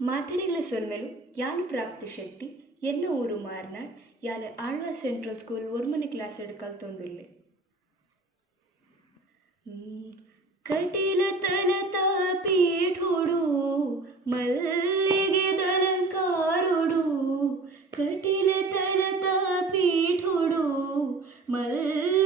ಮಾತೆರೆಗಳ ಸೊನ್ಮೆಲು ಯಾನು ಪ್ರಾಪ್ತಿ ಶೆಟ್ಟಿ ಎನ್ನ ಊರು ಮಾರ್ನಾಡ್ ಯಾನು ಆಳ್ವ ಸೆಂಟ್ರಲ್ ಸ್ಕೂಲ್ ಒರ್ಮನೆ ಕ್ಲಾಸ್ ಎಡ್ ಕಲ್ತೊಂದುಲ್ಲೆ ಹ್ಮ್. ಕಟೀಲ ತಲತ ಪೀಠುಡು ಮಲ್ಲಿಗೆ ದಲಂಕಾರುಡು ಕಟೀಲ ತಲತ ಪೀಠುಡು ಮಲ್ಲಿಗೆ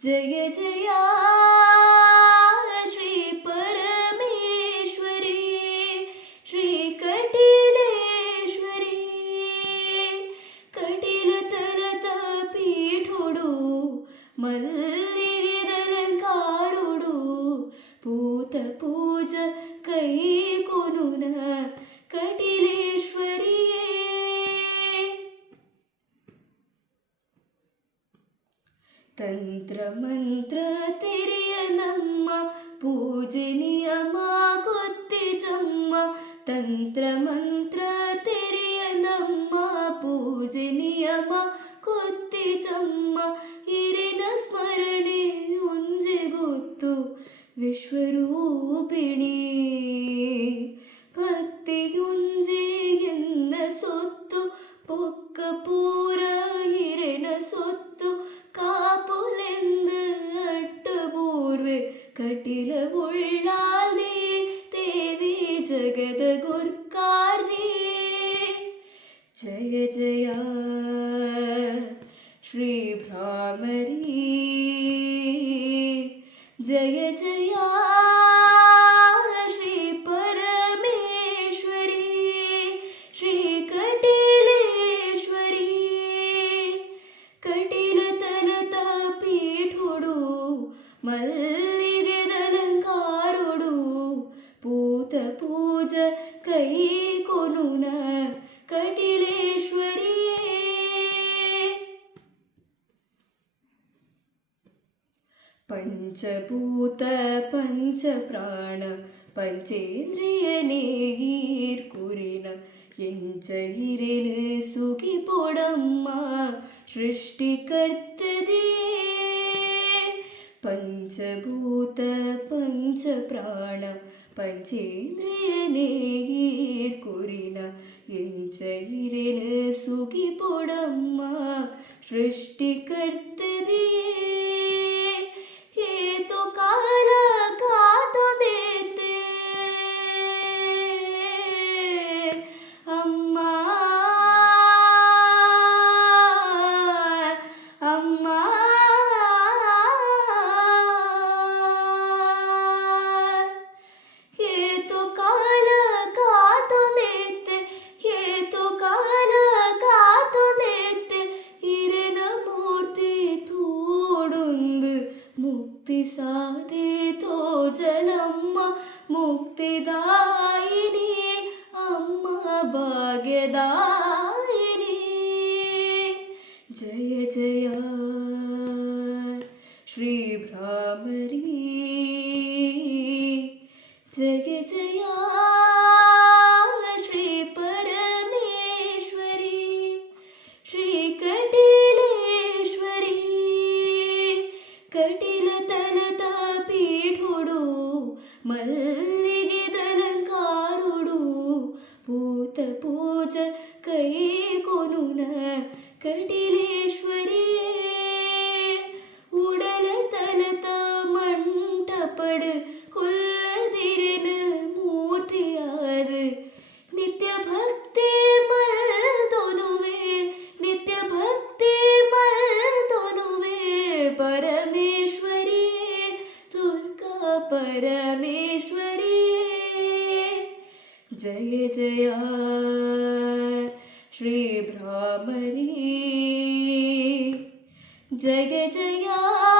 ജയ ജയ ശ്രീ പരമേശ്വരി ശ്രീ കഠിലേശ്വരി കഠില തലത പീഠുടു മല്ലികലങ്കാരുടു പൂത പൂജ കൈ കൊനുന കഠിലേശ്വരിയേ തന്ത്രമന്ത്ര തിരിയ നമ്മ പൂജനീയമാകുത്തിജമ്മ. തന്ത്രമന്ത്ര തിരിയ നമ്മ പൂജനീയമാ കൊത്തിജമ്മ ഇരിന സ്മരണೆ ഉഞ്ചികുത്തു വിശ്വരൂപിണി. അട്ടുപൂർവെ കട്ടില ഉള്ളാലേ ദേവി ജഗത നീ ജയ ജയ ശ്രീ ഭ്രാമരീ. ജയ ജയ ಮಲ್ಲಿಗೆದಲಂಕಾರುಡು ಪೂತ ಪೂಜ ಕೈ ಕೊನುನ ಕಟಿಲೇಶ್ವರಿಯೇ ಪಂಚಭೂತ ಪಂಚಪ್ರಾಣ பஞ்சேந்திரிய நீர் கூறினார் என் சுகி போடம்மா சிருஷ்டி கர்த்ததே பஞ்சபூத பஞ்ச பிராண பஞ்சேந்திரியநேயீர் கூறின எஞ்ச இரேனு சுகி போடம்மா சிருஷ்டி கர்த்ததியே ஏதோ கால காத நேத்தே அம்மா സാധേ തോജലമ്മ മുക്തിദായിനി അമ്മ ഭാഗ്യദായിനി. ജയ ജയ. ശ്രീ ഭ്രാമരീ. ജയ. മല്ലികിതലങ്കാരുടു പൂത്ത പൂജ കൈ കൊനുന കടി परमेश्वरिये जय जया श्रीभ्रामरी जय जया